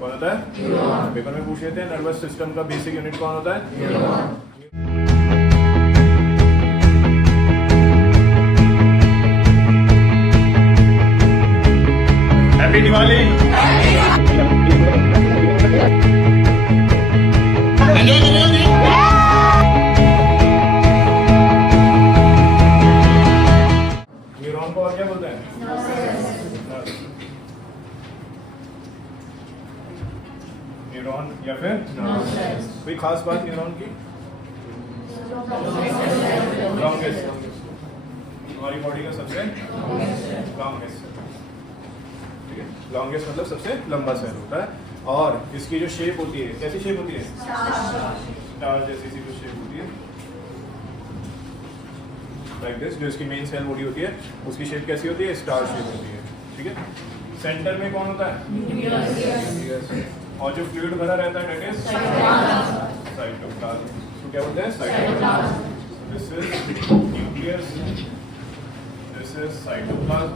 कौन होता है? पेपर में पूछ लेते हैं नर्वस सिस्टम का बेसिक यूनिट कौन होता है? हैप्पी दिवाली। न्यूरॉन को और क्या बोलते हैं? न्यूरॉन या फिर कोई खास बात न्यूरॉन की? लॉन्गेस्ट, हमारी बॉडी का सबसे लॉन्गेस्ट, ठीक है। लॉन्गेस्ट मतलब सबसे लंबा सेल होता है और इसकी जो शेप होती है कैसी शेप होती है? स्टार जैसी सी कुछ शेप होती है लाइक दिस। जो इसकी मेन सेल बॉडी होती है उसकी शेप कैसी होती है? स्टार शेप होती है, ठीक है। सेंटर में कौन होता है? न्यूक्लियस। और जो फ्लूइड भरा रहता है डेट इज साइटोप्लाज्म। तो क्या बोलते हैं? Cytoplasm. This is nucleus, this is cytoplasm.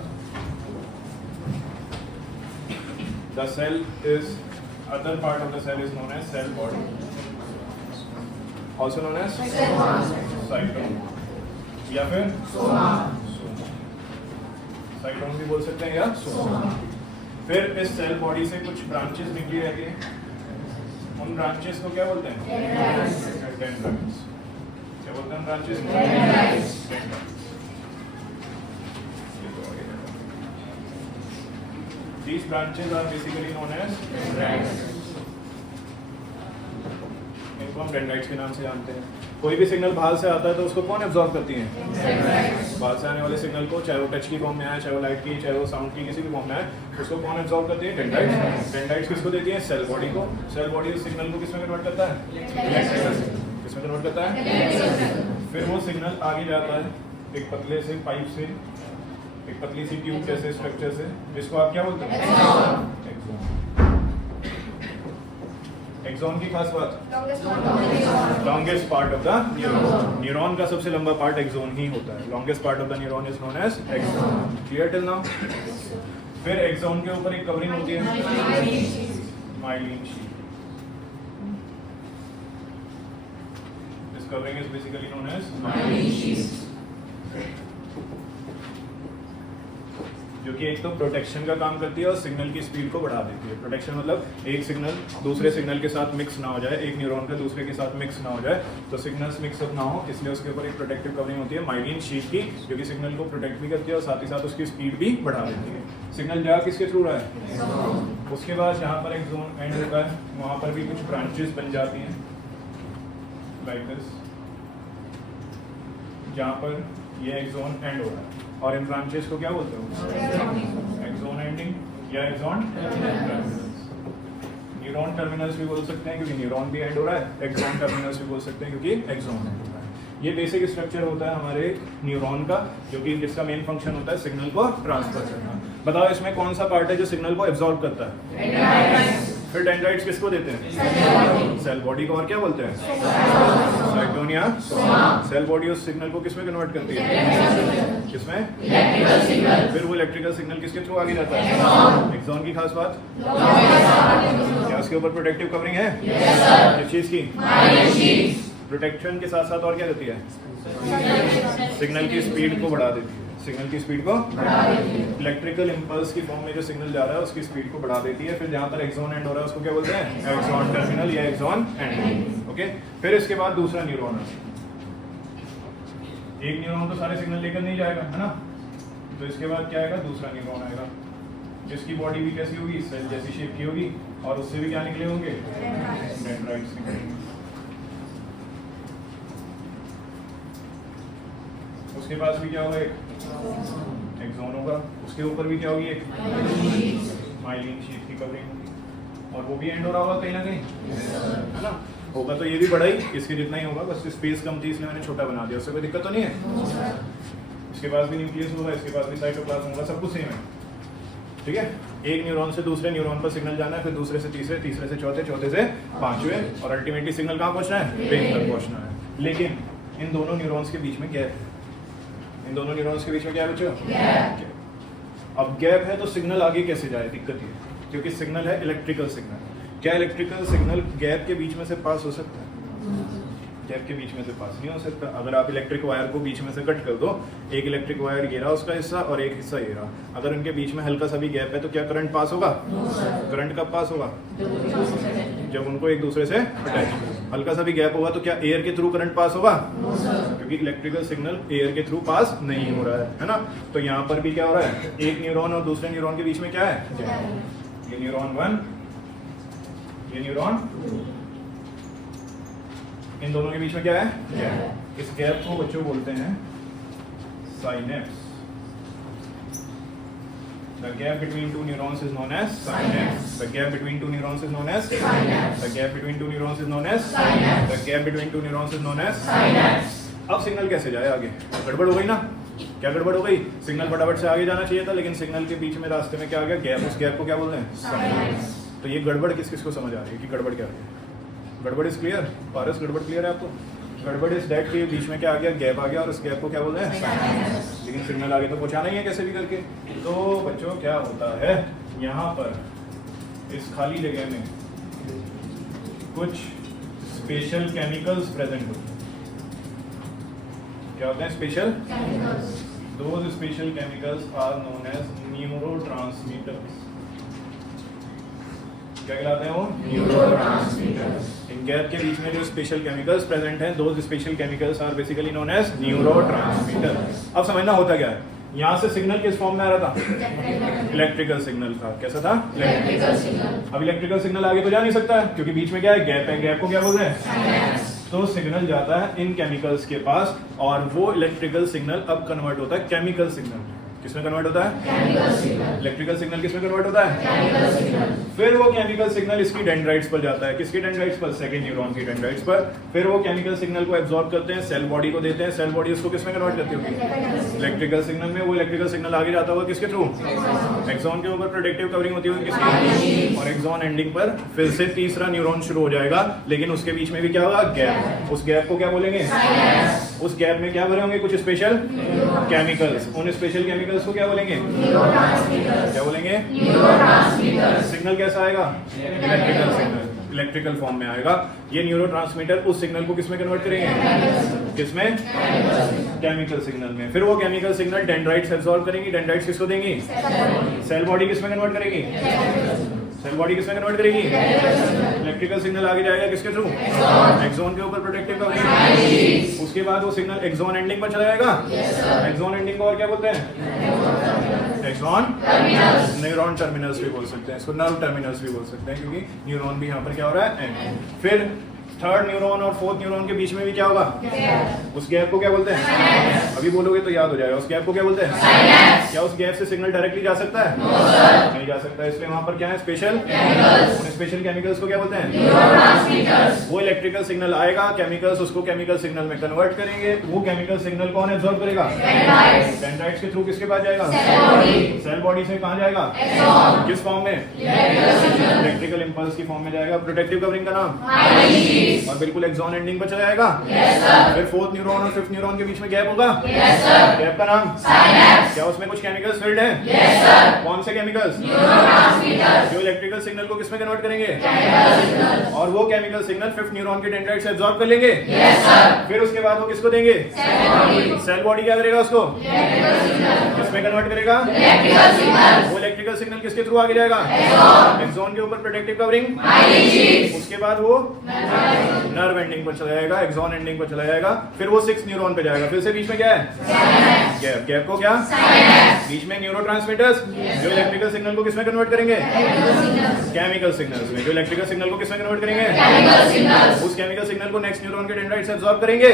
The cell is, other part of the cell is known as cell body, also known as cytosol या फिर सोमा। साइटोन भी बोल सकते हैं या सोमा। फिर इस सेल बॉडी से कुछ ब्रांचेस निकली रहती हैं, उन ब्रांचेस को क्या बोलते हैं? डेंड्राइट्स। क्या बोलते हैं ब्रांचेस को? Dendrites. These branches are basically known as dendrites. इनको हम डेंड्राइट्स के नाम से जानते हैं। कोई भी सिग्नल बाहर से आता है तो उसको कौन एब्जॉर्ब करती है? बाहर से आने वाले सिग्नल को, चाहे वो टच की फॉर्म में आए, चाहे वो लाइट की, चाहे वो साउंड की, किसी भी फॉर्म में आए, उसको कौन एब्जॉर्ब करती है? डेंड्राइट्स। डेंड्राइट्स किसको देती है? सेल बॉडी को। सेल बॉडी उस सिग्नल को किसमें कन्वर्ट करता है? किसमें कन्वर्ट करता है? फिर वो सिग्नल आगे जाता है एक पतले से पाइप से, एक पतली सी ट्यूब जैसे स्ट्रक्चर से, जिसको आप क्या बोलते हैं? एक्सॉन की खास बात, longest part of the neuron. Neuron का सबसे लंबा पार्ट एक्सॉन ही होता है। Longest part of the neuron is known as axon. Clear till now? फिर एक्सॉन के ऊपर एक कवरिंग होती है, myelin sheet. This covering is basically known as myelin sheet, जो कि एक तो प्रोटेक्शन का काम करती है और सिग्नल की स्पीड को बढ़ा देती है। प्रोटेक्शन मतलब एक सिग्नल दूसरे सिग्नल के साथ मिक्स ना हो जाए, एक न्यूरॉन का दूसरे के साथ मिक्स ना हो जाए, तो सिग्नल्स मिक्सअप ना हो, इसलिए उसके ऊपर एक प्रोटेक्टिव कवरिंग होती है माइलिन शीट की, जो कि सिग्नल को प्रोटेक्ट भी करती है और साथ ही साथ उसकी स्पीड भी बढ़ा देती है। सिग्नल जा किसके थ्रू रहा है? उसके बाद जहाँ पर एक जोन एंड होता है वहाँ पर भी कुछ ब्रांचेस बन जाती हैं लाइक दिस, जहाँ पर ये एक्सॉन एंड हो रहा है। और इन ब्रांचेस को क्या बोलते हो? एक्सॉन एंडिंग या एक्सॉन टर्मिनल्स। न्यूरॉन टर्मिनल्स भी बोल सकते हैं क्योंकि न्यूरॉन भी एंड हो रहा है। एक्सॉन टर्मिनल्स भी बोल सकते हैं क्योंकि एक्सॉन एंड हो रहा है। ये बेसिक स्ट्रक्चर होता है हमारे न्यूरॉन का, जो कि जिसका मेन फंक्शन होता है सिग्नल को ट्रांसफर करना। बताओ इसमें कौन सा पार्ट है जो सिग्नल को एब्जॉर्ब करता है? फिर डेंड्राइट्स किसको देते हैं? सेल बॉडी को। और क्या बोलते हैं? साइटोन या सेल बॉडी उस सिग्नल को किसमें कन्वर्ट करती है? किसमें? Electrical signal. फिर वो इलेक्ट्रिकल सिग्नल किसके थ्रू आगे जाता है? एक्सॉन की खास बात क्या उसके ऊपर प्रोटेक्टिव कवरिंग है? किस चीज की? प्रोटेक्शन के साथ साथ और क्या देती है? सिग्नल की स्पीड को बढ़ा देती है। सिग्नल की स्पीड को इलेक्ट्रिकल इंपल्स की फॉर्म में जो सिग्नल जा रहा है उसकी स्पीड को बढ़ा देती है। फिर जहाँ पर एक्सॉन एंड हो रहा है उसको क्या बोलते हैं? एक्सॉन टर्मिनल या एक्सॉन एंड। ओके, फिर इसके बाद दूसरा न्यूरॉन है। एक न्यूरॉन तो सारे सिग्नल लेकर नहीं जाएगा, है ना? तो इसके बाद क्या आएगा? दूसरा न्यूरॉन आएगा, जिसकी बॉडी भी कैसी होगी? सेल जैसी शेप की होगी और उससे भी क्या निकले होंगे? डेंड्राइट्स निकलेंगे। उसके पास भी क्या होगा? एक एक्सॉन होगा, उसके ऊपर भी क्या होगी? एक माइलिन शीट की कवरिंग होगी और वो भी एंड हो रहा होगा कहीं ना कहीं, है ना? होगा तो ये भी बड़ा ही इसके जितना ही होगा, बस स्पेस कम थी इसलिए मैंने छोटा बना दिया। उससे कोई दिक्कत तो नहीं है? इसके पास भी न्यूक्लियस होगा, इसके पास भी साइटोप्लाज्म होगा, सब कुछ सेम है, ठीक है। एक न्यूरॉन से दूसरे न्यूरॉन पर सिग्नल जाना है, फिर दूसरे से तीसरे, तीसरे से चौथे, चौथे से पांचवें और अल्टीमेटली सिग्नल कहाँ पहुंचना है? ब्रेन तक पहुंचना है। लेकिन इन दोनों न्यूरॉन्स के बीच में गैप है। इन दोनों न्यूरॉन्स के बीच में क्या है बच्चों? अब गैप है तो सिग्नल आगे कैसे जाए? दिक्कत ये, क्योंकि सिग्नल है इलेक्ट्रिकल सिग्नल। क्या इलेक्ट्रिकल सिग्नल गैप के बीच में से पास हो सकता है? गैप के बीच में से पास नहीं हो सकता। अगर आप इलेक्ट्रिक वायर को बीच में से कट कर दो, एक इलेक्ट्रिक वायर ये रहा उसका हिस्सा और एक हिस्सा ये रहा, अगर उनके बीच में हल्का सा भी गैप है तो क्या करंट पास होगा? करंट कब पास होगा? जब उनको एक दूसरे से अटैच। हल्का सा भी गैप होगा तो क्या एयर के थ्रू करंट पास होगा? क्योंकि इलेक्ट्रिकल सिग्नल एयर के थ्रू पास नहीं हो रहा है ना। तो यहाँ पर भी क्या हो रहा है, एक न्यूरॉन और दूसरे न्यूरॉन के बीच में क्या है? ये न्यूरॉन 1, ये न्यूरॉन 2, इन दोनों के बीच में क्या है? गैप। इस गैप को बच्चों बोलते हैं synapse. The gap between two neurons is known as synapse. The gap between two neurons is known as synapse. The gap between two neurons is known as synapse. The gap between two neurons is known as synapse. अब signal कैसे जाए आगे? गड़बड़ हो गई ना? क्या गड़बड़ हो गई? सिग्नल फटाफट से आगे जाना चाहिए था, लेकिन सिग्नल के बीच में रास्ते में क्या आ गया? गैप। उस गैप को क्या बोलते हैं? साइनेप्स। तो ये गड़बड़ किस किस को समझ आ रही है कि गड़बड़ क्या है? गड़बड़ इज क्लियर? पारस गड़बड़ क्लियर है आपको? गड़बड़ इज दैट के बीच में क्या आ गया? गैप आ गया और उस गैप को क्या बोलते हैं? साइनेप्स। लेकिन सिग्नल आगे तो पहुंचाना ही है कैसे भी करके। तो बच्चों क्या होता है, यहाँ पर इस खाली जगह में कुछ स्पेशल केमिकल्स प्रेजेंट होते हैं। क्या होते हैं? Special chemicals. Those special chemicals are known as neurotransmitters. क्या कहलाते हैं वो? न्यूरोट्रांसमीटर्स। इन गैप के बीच में जो स्पेशल केमिकल्स प्रेजेंट हैं, those special chemicals are basically known as neurotransmitter. अब समझना होता क्या है, यहाँ से सिग्नल किस फॉर्म में आ रहा था? इलेक्ट्रिकल सिग्नल था। कैसा था? Electrical signal. अब इलेक्ट्रिकल सिग्नल आगे तो जा नहीं सकता है क्योंकि बीच में क्या है? गैप है। गैप को क्या बोलते हैं? तो सिग्नल जाता है इन केमिकल्स के पास और वो इलेक्ट्रिकल सिग्नल अब कन्वर्ट होता है केमिकल सिग्नल। किसमें कन्वर्ट होता है? Chemical signal. इलेक्ट्रिकल सिग्नल किसमें कन्वर्ट होता है? Chemical signal. फिर वो केमिकल सिग्नल इसकी डेंड्राइट्स पर जाता है। किसकी डेंड्राइट्स पर? सेकंड न्यूरॉन की डेंड्राइट्स पर। फिर वो केमिकल सिग्नल को एब्जॉर्ब करते हैं, सेल बॉडी को देते हैं। सेल बॉडी उसको किसमें कन्वर्ट करती होगी? इलेक्ट्रिकल सिग्नल में। वो इलेक्ट्रिकल सिग्नल आगे जाता हुआ किसके थ्रू? एक्सॉन के ऊपर प्रोटेक्टिव कवरिंग होती होगी किसकी? और एक्सॉन एंडिंग पर फिर से तीसरा न्यूरॉन शुरू हो जाएगा, लेकिन उसके बीच में भी क्या होगा? गैप। उस गैप को क्या बोलेंगे? उस गैप में क्या भरे होंगे? कुछ स्पेशल केमिकल्स। उन स्पेशल केमिकल्स को क्या बोलेंगे? क्या बोलेंगे? सिग्नल कैसा आएगा? Electrical signal. इलेक्ट्रिकल फॉर्म में आएगा। ये न्यूरोट्रांसमीटर उस सिग्नल को किसमें कन्वर्ट करेंगे? किसमें? केमिकल सिग्नल में। फिर वो केमिकल सिग्नल डेंड्राइट्स एब्सॉर्ब करेंगी। डेंड्राइट्स किसको देंगी? सेल बॉडी किसमें कन्वर्ट करेगी? सेल बॉडी किसमें कन्वर्ट करेगी? इलेक्ट्रिकल सिग्नल आगे जाएगा किसके थ्रू? एक्सॉन के ऊपर प्रोटेक्टिव कवरिंग। उसके बाद वो सिग्नल एक्सॉन एंडिंग पर चला जाएगा। एक्सॉन एंडिंग को और क्या बोलते हैं? Axon terminals. न्यूरॉन टर्मिनल्स भी बोल सकते हैं इसको, नर्व टर्मिनल्स भी बोल सकते हैं, क्योंकि न्यूरॉन भी यहाँ पर क्या हो रहा है? फिर थर्ड न्यूरॉन और फोर्थ न्यूरॉन के बीच में भी क्या होगा? उस गैप को क्या बोलते हैं? अभी बोलोगे तो याद हो जाएगा। उस गैप को क्या बोलते हैं? क्या उस गैप से सिग्नल डायरेक्टली जा सकता है? नहीं जा सकता। इसलिए वहां पर क्या है? Special chemicals. उन स्पेशल केमिकल्स को क्या बोलते हैं? न्यूरोट्रांसमीटर्स। वो इलेक्ट्रिकल सिग्नल आएगा, केमिकल्स उसको केमिकल सिग्नल में कन्वर्ट करेंगे। वो केमिकल सिग्नल कौन एब्सॉर्ब करेगा? डेंड्राइट्स के थ्रू किसके पास जाएगा? सेल बॉडी से कहां जाएगा? किस फॉर्म में? इलेक्ट्रिकल इंपल्स की फॉर्म में जाएगा। प्रोटेक्टिव कवरिंग का नाम और बिल्कुल एक्सॉन एंडिंग पर चला जाएगा। फिर फोर्थ न्यूरॉन और फिफ्थ न्यूरॉन के बीच में गैप होगा। गैप का नाम? साइनेप्स। क्या उसमें कुछ केमिकल्स फिल्ड हैं? कौन से केमिकल्स? जो इलेक्ट्रिकल सिग्नल को किसमें कन्वर्ट करेंगे? और वो केमिकल सिग्नल फिफ्थ न्यूरॉन के डेंड्राइट्स एब्सॉर्ब कर लेंगे। फिर उसके बाद वो किसको देंगे? सेल बॉडी क्या करेगा? उसको किसमें कन्वर्ट करेगा? वो इलेक्ट्रिकल सिग्नल किसके थ्रू आगे जाएगा? एक्सॉन के ऊपर प्रोटेक्टिव कवरिंग। उसके बाद वो नर्व एंडिंग पर चला जाएगा, एक्सॉन एंडिंग पर चला जाएगा। फिर वो सिक्स न्यूरॉन पे जाएगा। फिर से बीच में क्या है? गैप। गैप को क्या? बीच में न्यूरोट्रांसमीटर्स जो इलेक्ट्रिकल सिग्नल को किसमें कन्वर्ट करेंगे? केमिकल सिग्नल्स में। जो इलेक्ट्रिकल सिग्नल को किसमें कन्वर्ट करेंगे? उस केमिकल सिग्नल को नेक्स्ट न्यूरॉन के डेंड्राइट्स एब्सॉर्ब करेंगे।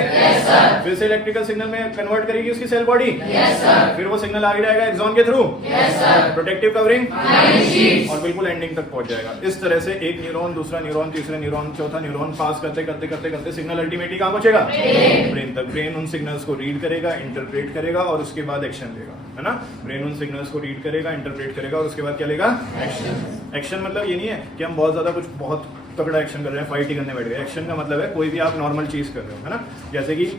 फिर से इलेक्ट्रिकल सिग्नल में कन्वर्ट करेगी उसकी सेल बॉडी। फिर वो सिग्नल आगे जाएगा एक्सॉन के थ्रू, प्रोटेक्टिव कवरिंग, और बिल्कुल एंडिंग तक पहुंच जाएगा। इस तरह से एक न्यूरॉन, दूसरा न्यूरॉन, तीसरा न्यूरॉन, चौथा न्यूरॉन पास करते करते करते करते सिग्नल अल्टीमेटली कहां पहुंचेगा? ब्रेन तक। ब्रेन उन सिग्नल्स को रीड करेगा, इंटरप्रेट करेगा और उसके बाद एक्शन लेगा, है ना। ब्रेन उन सिग्नल्स को रीड करेगा, इंटरप्रेट करेगा और उसके बाद क्या लेगा? एक्शन। एक्शन मतलब ये नहीं है कि हम बहुत ज्यादा कुछ बहुत तगड़ा एक्शन कर रहे हैं, फाइट ही करने बैठ गए। एक्शन का मतलब है कोई भी आप नॉर्मल चीज कर रहे हो, है ना। जैसे कि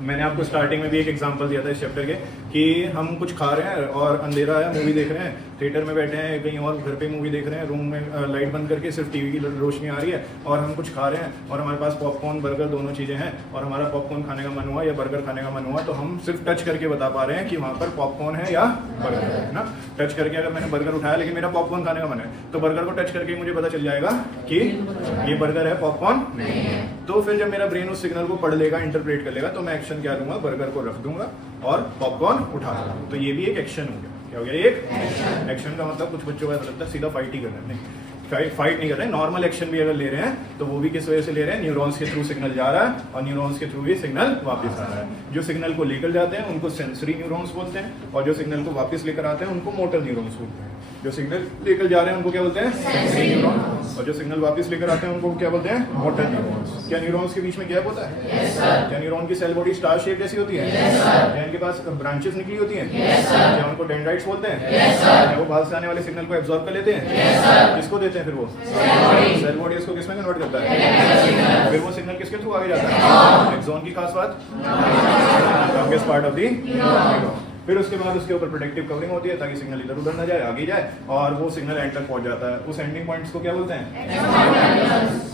मैंने आपको स्टार्टिंग में भी एक एग्जांपल दिया था इस चैप्टर के, कि हम कुछ खा रहे हैं और अंधेरा है, मूवी देख रहे हैं, थिएटर में बैठे हैं, कहीं और घर पे मूवी देख रहे हैं, रूम में लाइट बंद करके सिर्फ टीवी की रोशनी आ रही है और हम कुछ खा रहे हैं और हमारे पास पॉपकॉर्न बर्गर दोनों चीज़ें हैं और हमारा पॉपकॉर्न खाने का मन हुआ या बर्गर खाने का मन हुआ, तो हम सिर्फ टच करके बता पा रहे हैं कि वहाँ पर पॉपकॉर्न है या बर्गर है ना। टच करके अगर मैंने बर्गर उठाया लेकिन मेरा पॉपकॉर्न खाने का मन है, तो बर्गर को टच करके मुझे पता चल जाएगा कि ये बर्गर है, पॉपकॉर्न नहीं है। तो फिर जब मेरा ब्रेन उस सिग्नल को पढ़ लेगा, इंटरप्रेट कर लेगा, तो मैं एक्शन क्या लूँगा, बर्गर को रख दूंगा और पॉपकॉर्न उठा लूँगा। तो ये भी एक एक्शन हो गया। क्या हो गया? एक एक्शन का मतलब कुछ बच्चों का लगता है सीधा फाइट ही कर रहे हैं, नहीं फाइट नहीं कर रहे हैं, नॉर्मल एक्शन भी अगर ले रहे हैं तो वो भी किस वजह से ले रहे हैं, न्यूरॉन्स के थ्रू सिग्नल जा रहा है और न्यूरॉन्स के थ्रू ही सिग्नल वापस आ रहा है। जो सिग्नल को लेकर जाते हैं उनको सेंसरी न्यूरॉन्स बोलते हैं और जो सिग्नल को वापस लेकर आते हैं उनको मोटर न्यूरॉन्स बोलते हैं। जो सिग्नल लेकर जा रहे हैं उनको क्या बोलते हैं, सेंसरी न्यूरॉन्स, और जो सिग्नल वापस लेकर आते हैं उनको क्या बोलते हैं, मोटर न्यूरॉन्स। क्या न्यूरॉन्स के बीच में गैप होता है? क्या न्यूरॉन की सेल बॉडी स्टार शेप जैसी होती है? क्या इनके पास ब्रांचेस निकली होती हैं? क्या उनको डेंड्राइट्स बोलते हैं? क्या वो बाहर से आने वाले सिग्नल को एब्जॉर्ब कर लेते हैं? किसको देते हैं फिर वो? सेल बॉडी उसको किसमें कन्वर्ट करता है? फिर वो सिग्नल किसके थ्रू आगे जाता है? एक्सॉन की खास बात, longest part of the neuron. फिर उसके बाद उसके ऊपर प्रोटेक्टिव कवरिंग होती है ताकि सिग्नल इधर उधर ना जाए, आगे जाए, और वो सिग्नल एंड तक पहुंच जाता है। उस एंडिंग पॉइंट्स को क्या बोलते हैं?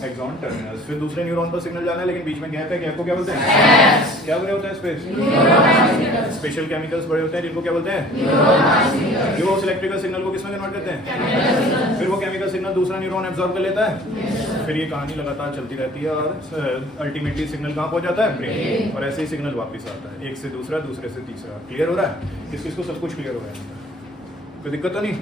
Axon terminals. फिर दूसरे न्यूरॉन पर सिग्नल जाना है लेकिन बीच में गैप है, गैप को क्या बोलते हैं? क्या बड़े होते हैं स्पेस? स्पेशल केमिकल्स बड़े होते हैं जिनको क्या बोलते हैं? जो उस इलेक्ट्रिकल सिग्नल को किसमें कन्वर्ट करते हैं? फिर वो केमिकल सिग्नल दूसरा न्यूरॉन एब्जॉर्ब कर लेता है। फिर ये कहानी लगातार चलती रहती है और अल्टीमेटली सिग्नल कहाँ पहुंच जाता है? ब्रेन। और ऐसे ही सिग्नल वापस आता है, एक से दूसरा, दूसरे से तीसरा। क्लियर हो रहा है? किस किस को सब कुछ क्लियर हो रहा है? कोई दिक्कत तो नहीं?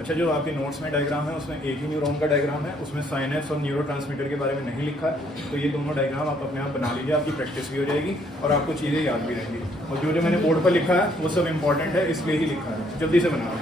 अच्छा, जो आपके नोट्स में डायग्राम है उसमें एक ही न्यूरॉन का डायग्राम है, उसमें साइनेप्स और न्यूरोट्रांसमीटर के बारे में नहीं लिखा है। तो ये दोनों डायग्राम आप अपने आप बना लीजिए, आपकी प्रैक्टिस भी हो जाएगी और आपको चीज़ें याद भी रहेंगी। और जो जो मैंने बोर्ड पर लिखा है वो सब इंपॉर्टेंट है, इसलिए ही लिखा है। जल्दी से बनाओ।